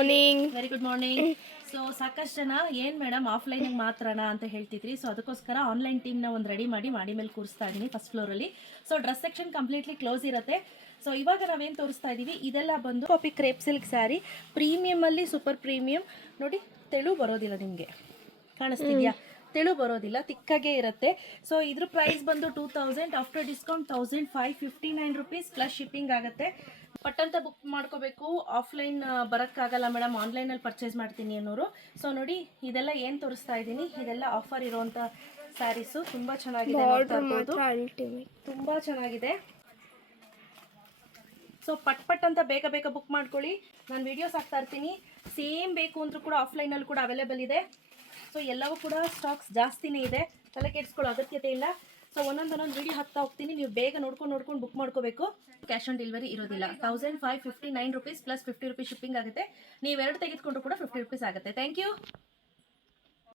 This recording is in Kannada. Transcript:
Morning. Very good morning. So ಸಾಕಷ್ಟು ಜನ ಏನು ಮೇಡಮ್ ಆಫ್ಲೈನಿಗೆ ಮಾತ್ರನಾ ಅಂತ ಹೇಳ್ತಿದ್ರಿ. ಸೊ ಅದಕ್ಕೋಸ್ಕರ ಆನ್ಲೈನ್ ಟೀಮ್ನ ಒಂದು ರೆಡಿ ಮಾಡಿ ಮೇಲೆ ಕೂರಿಸ್ತಾ ಇದ್ದೀನಿ ಫಸ್ಟ್ ಫ್ಲೋರಲ್ಲಿ. So dress section completely close ಇರುತ್ತೆ. ಸೊ ಇವಾಗ ನಾವೇನು ತೋರಿಸ್ತಾ ಇದ್ದೀವಿ ಇದೆಲ್ಲ ಬಂದು ಕಾಪಿ ಕ್ರೇಪ್ ಸಿಲ್ಕ್ ಸ್ಯಾರಿ, ಪ್ರೀಮಿಯಮಲ್ಲಿ ಸೂಪರ್ ಪ್ರೀಮಿಯಂ. ನೋಡಿ ತೆಳು ಬರೋದಿಲ್ಲ, ನಿಮಗೆ ಕಾಣಿಸ್ತಿದ್ಯಾ? ತೆಳು ಬರೋದಿಲ್ಲ, ತಿಕ್ಕಾಗೆ ಇರುತ್ತೆ. ಸೊ ಇದ್ರ ಪ್ರೈಸ್ ಬಂದು 2000, after discount 1559 rupees plus shipping ಆಗುತ್ತೆ. ಪಟ್ಟಂತ ಬುಕ್ ಮಾಡ್ಕೋಬೇಕು, ಆಫ್ಲೈನ್ ಬರೋಕ್ಕಾಗಲ್ಲ ಮೇಡಮ್, ಆನ್ಲೈನಲ್ಲಿ ಪರ್ಚೇಸ್ ಮಾಡ್ತೀನಿ ಅನ್ನೋರು. ಸೊ ನೋಡಿ ಇದೆಲ್ಲ ಏನು ತೋರಿಸ್ತಾ ಇದ್ದೀನಿ ಇದೆಲ್ಲ ಆಫರ್ ಇರೋವಂಥ ಸ್ಯಾರೀಸು. ತುಂಬ ಚೆನ್ನಾಗಿದೆ, ತುಂಬ ಚೆನ್ನಾಗಿದೆ. ಸೊ ಪಟ್ ಅಂತ ಬೇಗ ಬುಕ್ ಮಾಡ್ಕೊಳ್ಳಿ. ನಾನು ವೀಡಿಯೋಸ್ ಹಾಕ್ತಾ ಇರ್ತೀನಿ. ಸೇಮ್ ಬೇಕು ಅಂದರೂ ಕೂಡ ಆಫ್ಲೈನಲ್ಲಿ ಕೂಡ ಅವೈಲೇಬಲ್ ಇದೆ. ಸೊ ಎಲ್ಲವೂ ಕೂಡ ಸ್ಟಾಕ್ಸ್ ಜಾಸ್ತಿನೇ ಇದೆ, ತಲೆ ಕೆಡಿಸ್ಕೊಳ್ಳೋ ಅಗತ್ಯತೆ ಇಲ್ಲ. ಸೊ ಒಂದೊಂದು ವೀಡಿಯೋ ಹಾಕ್ತಾ ಹೋಗ್ತೀನಿ, ನೀವು ಬೇಗ ನೋಡ್ಕೊಂಡು ಬುಕ್ ಮಾಡ್ಕೋಬೇಕು. ಕ್ಯಾಶ್ ಆನ್ ಡೆಲಿವರಿ ಇರೋದಿಲ್ಲ. 1559 ರುಪೀಸ್ ಪ್ಲಸ್ 50 ರುಪೀಸ್ ಶಿಪ್ಪಿಂಗ್ ಆಗುತ್ತೆ. ನೀವು ಎರಡು ತೆಗೆದುಕೊಂಡ್ರು ಕೂಡ 50 ರುಪೀಸ್ ಆಗುತ್ತೆ. Thank you.